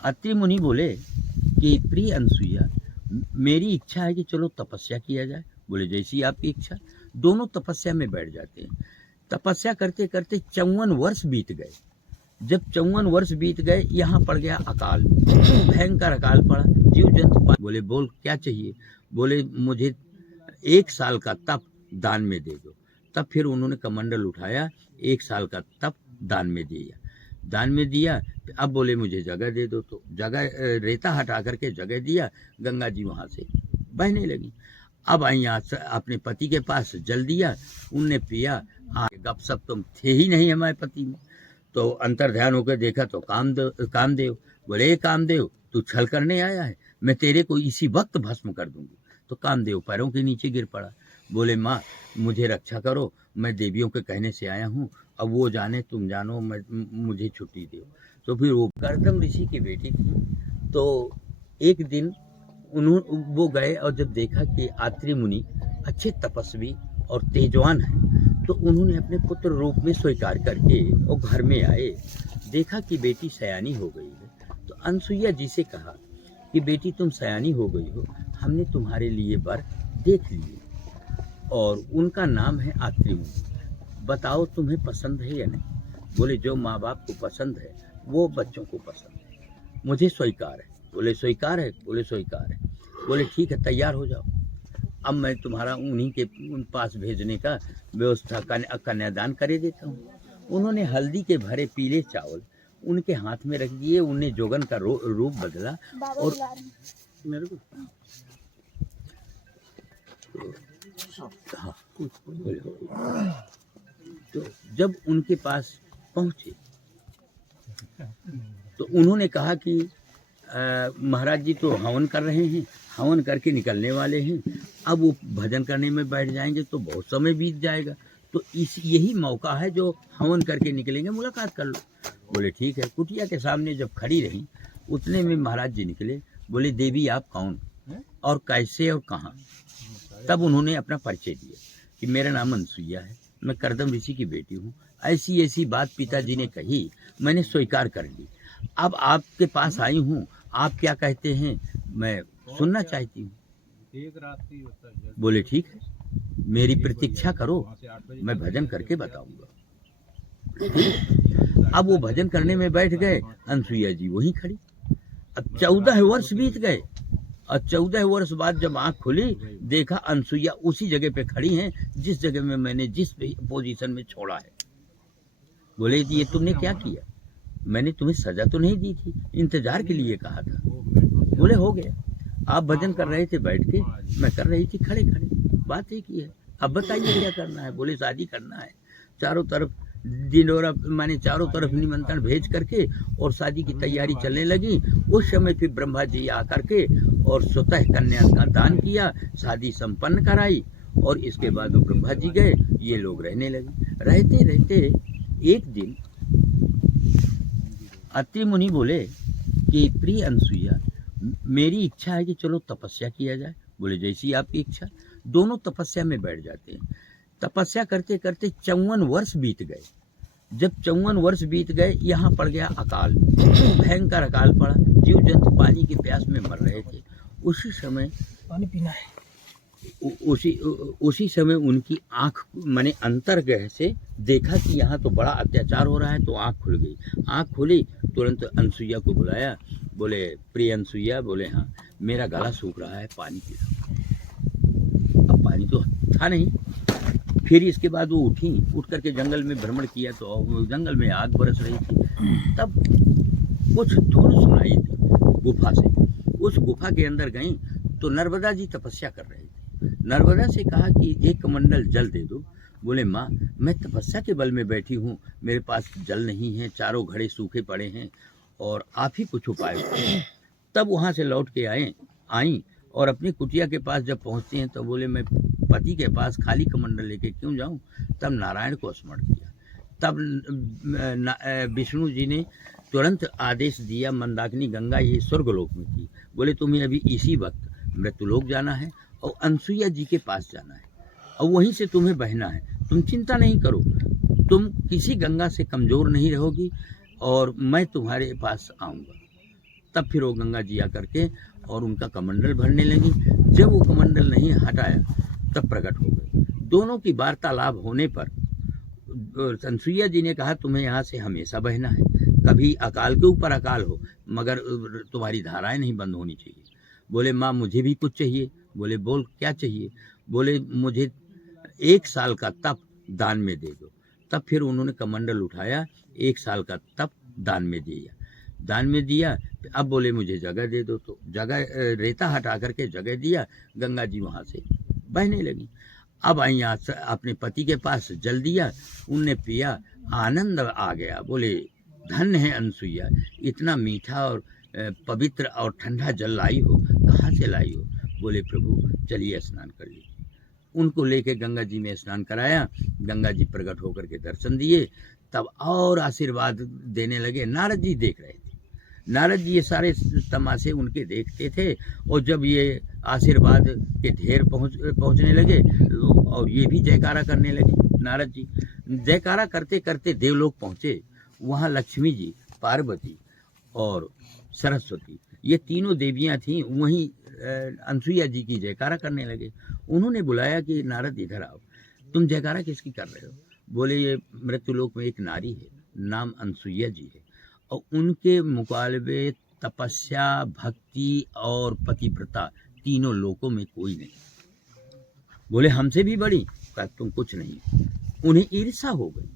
अत्रि मुनि बोले कि प्रिय अनसुईया, मेरी इच्छा है कि चलो तपस्या किया जाए। बोले जैसी आपकी इच्छा। दोनों तपस्या में बैठ जाते हैं। तपस्या करते करते 54 वर्ष बीत गए। जब 54 वर्ष बीत गए, यहाँ पड़ गया अकाल, भयंकर अकाल पड़ा। जीव जंतु बोले बोल क्या चाहिए? बोले मुझे 1 साल का तप दान में दे दो। तब फिर उन्होंने कमंडल उठाया, 1 साल का तप दान में दिया। अब बोले मुझे जगह दे दो, तो जगह रेता हटा करके जगह दिया। गंगा जी वहाँ से बहने लगी। अब आई यहाँ अपने पति के पास जल दिया, उनने पिया। गपशप तुम थे ही नहीं हमारे पति में। तो अंतर ध्यान होकर देखा तो कामदेव बोले, कामदेव तू छल करने आया है, मैं तेरे को इसी वक्त भस्म कर दूंगी। तो कामदेव पैरों के नीचे गिर पड़ा। बोले माँ मुझे रक्षा करो, मैं देवियों के कहने से आया हूँ, अब वो जाने तुम जानो, मुझे छुट्टी दो। तो फिर वो कर्दम ऋषि की बेटी थी। तो एक दिन वो गए और जब देखा कि अत्रि मुनि अच्छे तपस्वी और तेजवान हैं, तो उन्होंने अपने पुत्र रूप में स्वीकार करके और घर में आए। देखा कि बेटी सयानी हो गई है, तो अनसुईया जी से कहा कि बेटी तुम सयानी हो गई हो, हमने तुम्हारे लिए वर देख लिए और उनका नाम है अत्रि मुनि। बताओ तुम्हें पसंद है या नहीं? बोले जो माँ बाप को पसंद है वो बच्चों को पसंद है, मुझे स्वीकार है। बोले स्वीकार है? बोले स्वीकार है। बोले ठीक है, तैयार हो जाओ, अब मैं तुम्हारा उन्हीं के पास भेजने का व्यवस्था कन्यादान करे देता हूँ। उन्होंने हल्दी के भरे पीले चावल उनके हाथ में रख दिए। उन्हें जोगन का रूप बदला और मेरे को हाँ, तो जब उनके पास पहुँचे तो उन्होंने कहा कि महाराज जी तो हवन कर रहे हैं, हवन करके निकलने वाले हैं, अब वो भजन करने में बैठ जाएंगे तो बहुत समय बीत जाएगा, तो यही मौका है जो हवन करके निकलेंगे, मुलाकात कर लो। बोले ठीक है। कुटिया के सामने जब खड़ी रही, उतने में महाराज जी निकले। बोले देवी आप कौन और कैसे और कहाँ? तब उन्होंने अपना परिचय दिया कि मेरा नाम अनसुईया है, मैं कर्दम ऋषि की बेटी हूँ, ऐसी ऐसी बात पिताजी ने कही, मैंने स्वीकार कर ली, अब आपके पास आई हूँ, आप क्या कहते हैं मैं सुनना चाहती हूँ। बोले ठीक है, मेरी प्रतीक्षा करो, मैं भजन करके बताऊंगा। अब वो भजन करने में बैठ गए, अनसुईया जी वहीं खड़ी। अब 14 वर्ष बीत गए और 14 वर्ष बाद जब आंख खुली, देखा अनसुईया उसी जगह पे खड़ी हैं जिस जगह में मैंने जिस पोजीशन में छोड़ा है। बोले ये तुमने क्या किया? मैंने तुम्हें सजा तो नहीं दी थी, इंतजार के लिए कहा था। बोले हो गया, आप भजन कर रहे थे बैठ के, मैं कर रही थी खड़े खड़े, बात एक ही है, अब बताइए क्या करना है? बोले शादी करना है। चारों तरफ दिनोरा माने चारों तरफ निमंत्रण भेज करके और शादी की तैयारी चलने लगी। उस समय फिर ब्रह्मा जी आकर के और स्वतः कन्या का दान किया, शादी संपन्न कराई और इसके बाद वो ब्रह्मा जी गए, ये लोग रहने लगे। रहते रहते एक दिन अत्रि मुनि बोले कि प्रिय अनसुईया, मेरी इच्छा है कि चलो तपस्या किया जाए। बोले जैसी आपकी इच्छा। दोनों तपस्या में बैठ जाते हैं। तपस्या करते करते 54 वर्ष बीत गए। जब 54 वर्ष बीत गए, यहाँ पड़ गया अकाल, भयंकर अकाल पड़ा। जीव जंतु पानी की प्यास में मर रहे थे। उसी समय पानी पीना है। उसी समय उनकी आंख माने अंतर्ग्रह से देखा कि यहाँ तो बड़ा अत्याचार हो रहा है, तो आंख खुल गई। आंख खुली, तुरंत अनसुईया को बुलाया। बोले प्रिय अनसुईया, बोले हाँ मेरा गला सूख रहा है, पानी पी लो। अब पानी तो था नहीं। फिर इसके बाद वो उठी, उठ करके जंगल में भ्रमण किया तो जंगल में आग बरस रही थी। तब कुछ धुन सुनाई थी गुफा से। उस गुफा के अंदर गई तो नर्मदा जी तपस्या कर रहे थे। नर्मदा से कहा कि एक कमंडल जल दे दो। बोले माँ मैं तपस्या के बल में बैठी हूँ, मेरे पास जल नहीं है, चारों घड़े सूखे पड़े हैं और आप ही कुछ उपाय करो। तब वहाँ से लौट के आई और अपनी कुटिया के पास जब पहुँचते हैं तो बोले मैं पति के पास खाली कमंडल लेके क्यों जाऊँ? तब नारायण को स्मरण किया। तब विष्णु जी ने तुरंत आदेश दिया, मंदाकिनी गंगा ये स्वर्गलोक में थी, बोले तुम्हें अभी इसी वक्त मृत्युलोक जाना है और अनसुईया जी के पास जाना है और वहीं से तुम्हें बहना है। तुम चिंता नहीं करो, तुम किसी गंगा से कमज़ोर नहीं रहोगी और मैं तुम्हारे पास आऊँगा। तब फिर वो गंगा जी आकर के और उनका कमंडल भरने लगी। जब वो कमंडल नहीं हटाया तब प्रकट हो गए। दोनों की वार्तालाप होने पर अनसुईया जी ने कहा, तुम्हें यहाँ से हमेशा बहना है, कभी अकाल के ऊपर अकाल हो, मगर तुम्हारी धाराएं नहीं बंद होनी चाहिए। बोले माँ मुझे भी कुछ चाहिए। बोले बोल क्या चाहिए। बोले मुझे 1 साल का तप दान में दे दो। तब फिर उन्होंने कमंडल उठाया, 1 साल का तप दान में दिया। अब बोले मुझे जगह दे दो, तो जगह रेता हटा करके जगह दिया। गंगा जी वहाँ से बहने लगी। अब आई अपने पति के पास जल दिया, उनने पिया, आनंद आ गया। बोले धन्य है अनसुईया, इतना मीठा और पवित्र और ठंडा जल लाई हो, कहाँ से लाई हो। बोले प्रभु चलिए स्नान कर लीजिए। उनको लेके गंगा जी में स्नान कराया। गंगा जी प्रकट होकर के दर्शन दिए, तब और आशीर्वाद देने लगे। नारद जी देख रहे थे। नारद जी ये सारे तमाशे उनके देखते थे, और जब ये आशीर्वाद के ढेर पहुंचने लगे और ये भी जयकारा करने लगे। नारद जी जयकारा करते करते देवलोक पहुंचे। वहाँ लक्ष्मी जी, पार्वती और सरस्वती, ये तीनों देवियां थीं। वहीं अनसुईया जी की जयकारा करने लगे। उन्होंने बुलाया कि नारद इधर आओ, तुम जयकारा किसकी कर रहे हो। बोले ये मृत्युलोक में एक नारी है, नाम अनसुईया जी है, और उनके मुकाबले तपस्या, भक्ति और पतिव्रता तीनों लोकों में कोई नहीं। बोले हमसे भी बड़ी, कहा तुम कुछ नहीं। उन्हें ईर्षा हो गई।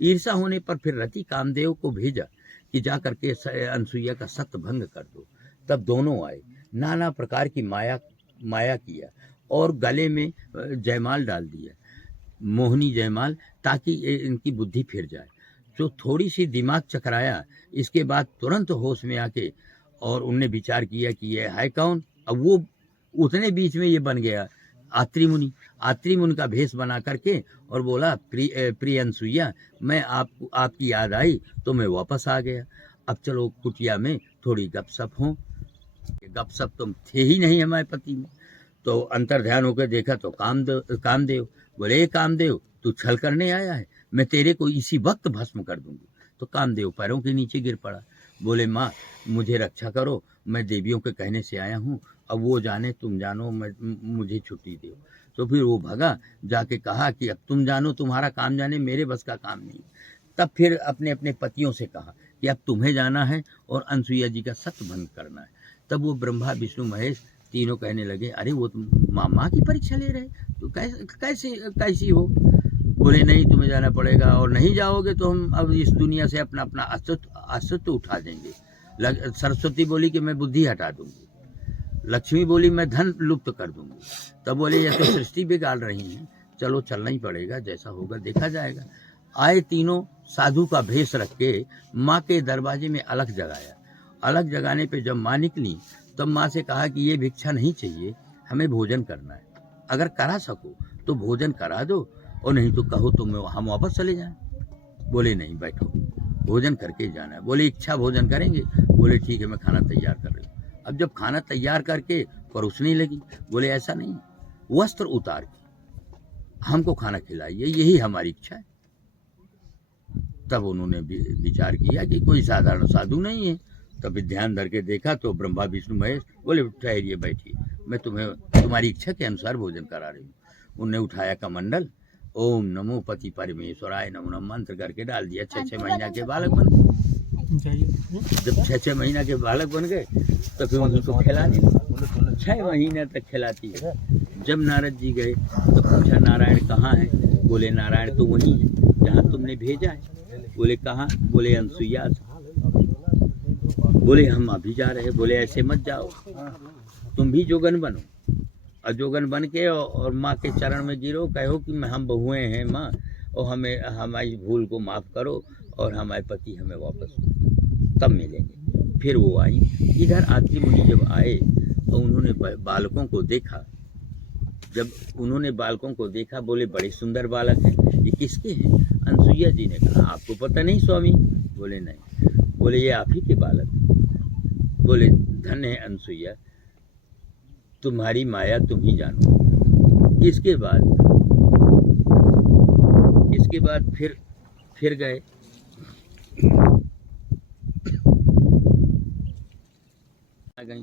ईर्षा होने पर फिर रति कामदेव को भेजा कि जा करके अनसुईया का सत्य भंग कर दो। तब दोनों आए, नाना प्रकार की माया किया और गले में जयमाल डाल दिया, मोहनी जयमाल, ताकि इनकी बुद्धि फिर जाए। जो थोड़ी सी दिमाग चकराया, इसके बाद तुरंत होश में आके और उनने विचार किया कि ये है कौन। अब वो उतने बीच में ये बन गया आत्री मुनि का भेष बना करके, और बोला प्रिय अनसुईया, मैं आपकी याद आई तो मैं वापस आ गया। अब चलो कुटिया में थोड़ी गपशप हो। गपशप तो थे ही नहीं हमारे पति में। तो अंतर ध्यान होकर देखा तो कामदेव बोले, कामदेव तू छल करने आया है, मैं तेरे को इसी वक्त भस्म कर दूंगी। तो कामदेव पैरों के नीचे गिर पड़ा। बोले माँ मुझे रक्षा करो, मैं देवियों के कहने से आया हूँ, अब वो जाने तुम जानो, मुझे छुट्टी दो। तो फिर वो भगा, जाके कहा कि अब तुम जानो, तुम्हारा काम जाने, मेरे बस का काम नहीं। तब फिर अपने अपने पतियों से कहा कि अब तुम्हें जाना है और अनसुईया जी का सत्य भंग करना है। तब वो ब्रह्मा विष्णु महेश तीनों कहने लगे, अरे वो तुम माँ की परीक्षा ले रहे, तो कैसी हो। बोले नहीं, तुम्हें जाना पड़ेगा, और नहीं जाओगे तो हम अब इस दुनिया से अपना अपना अस्तित्व उठा देंगे। सरस्वती बोली कि मैं बुद्धि हटा दूंगी। लक्ष्मी बोली मैं धन लुप्त कर दूंगी। तब बोले ये तो सृष्टि बिगाड़ रही हैं, चलो चलना ही पड़ेगा, जैसा होगा देखा जाएगा। आए तीनों साधु का भेष रख के माँ के दरवाजे में अलख जगाया। अलख जगाने पे जब माँ निकली तब माँ से कहा कि ये भिक्षा नहीं चाहिए, हमें भोजन करना है, अगर करा सको तो भोजन करा दो, और नहीं तो कहो तो हम वापस चले जाएं। बोले नहीं, बैठो, भोजन करके जाना है। बोले इच्छा भोजन करेंगे। बोले ठीक है, मैं खाना तैयार कर रही हूँ। अब जब खाना तैयार करके परोसने लगी, बोले ऐसा नहीं, वस्त्र उतार के हमको खाना खिलाइए, यही हमारी इच्छा है। तब उन्होंने विचार किया कि कोई साधारण साधु नहीं है। तब ध्यान धर के देखा तो ब्रह्मा विष्णु महेश बोले ठहरिए, बैठिए, मैं तुम्हारी इच्छा के अनुसार भोजन करा रही हूँ। उनने उठाया कमंडल, ओम नमो पति परमेश्वराय नमो मंत्र करके डाल दिया। 6 महीना के बालक बन गए। जब 6 महीना के बालक बन गए तो फिर उनको खिलाने, 6 महीने तक खिलाती है। जब नारद जी गए तो पूछा नारायण कहाँ है। बोले नारायण तो वही है जहाँ तुमने भेजा है। बोले कहाँ। बोले अनसुईया। बोले हम अभी जा रहे। बोले ऐसे मत जाओ, तुम भी जोगन बनो, और जोगन बन के और माँ के चरण में गिरो, कहो कि हम बहुएं हैं माँ, और हमें हमारी भूल को माफ़ करो, और हमारे पति हमें वापस तब मिलेंगे। फिर वो आई। इधर आत्री मुनि जब आए तो उन्होंने बालकों को देखा। जब उन्होंने बालकों को देखा, बोले बड़े सुंदर बालक हैं, ये किसके हैं। अनसुईया जी ने कहा आपको पता नहीं स्वामी। बोले नहीं। बोले ये आप ही के बालक। बोले धन्य है अनसुईया, तुम्हारी माया तुम ही जानो। इसके बाद फिर गए। आ गई।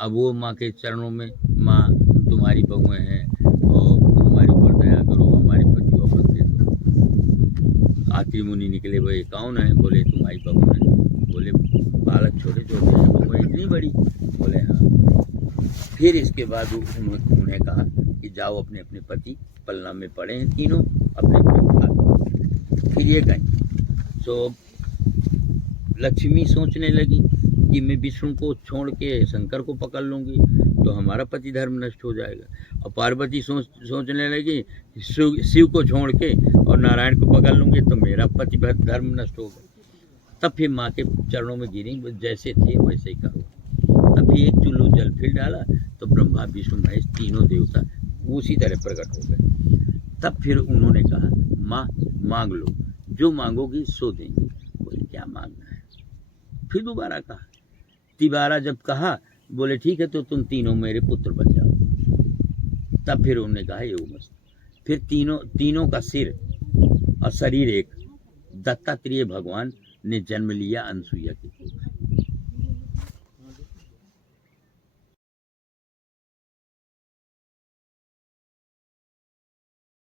अब वो माँ के चरणों में, माँ तुम्हारी बहुएं हैं और हमारे ऊपर दया करो, हमारे पति वापस दे दो। आखिरी मुनि निकले, वो कौन है? बोले तुम्हारी बहू है। बोले बालक छोटे छोटे हैं, बहुएं इतनी बड़ी? बोले हाँ। फिर इसके बाद उन्हें कहा कि जाओ अपने अपने पति, पलना में पड़े हैं तीनों, अपने अपने। फिर ये गई। तो लक्ष्मी सोचने लगी कि मैं विष्णु को छोड़ के शंकर को पकड़ लूंगी तो हमारा पति धर्म नष्ट हो जाएगा, और पार्वती सोचने लगी शिव को छोड़ के और नारायण को पकड़ लूंगी तो मेरा पति धर्म नष्ट होगा। तब फिर माँ के चरणों में गिरी, जैसे थे वैसे ही करो। तब फिर एक चुल्लू जल फिर डाला तो ब्रह्मा विष्णु महेश तीनों देवता उसी तरह प्रकट हो गए। तब फिर उन्होंने कहा माँ मांग लो, जो मांगोगी सो देंगे। बोले क्या मांगना है? फिर दोबारा कहा। तिबारा जब कहा, बोले ठीक है तो तुम तीनों मेरे पुत्र बन जाओ। तब फिर उन्होंने कहा ये मस्त। फिर तीनों का सिर और शरीर एक, दत्तात्रेय भगवान ने जन्म लिया अनसुईया के।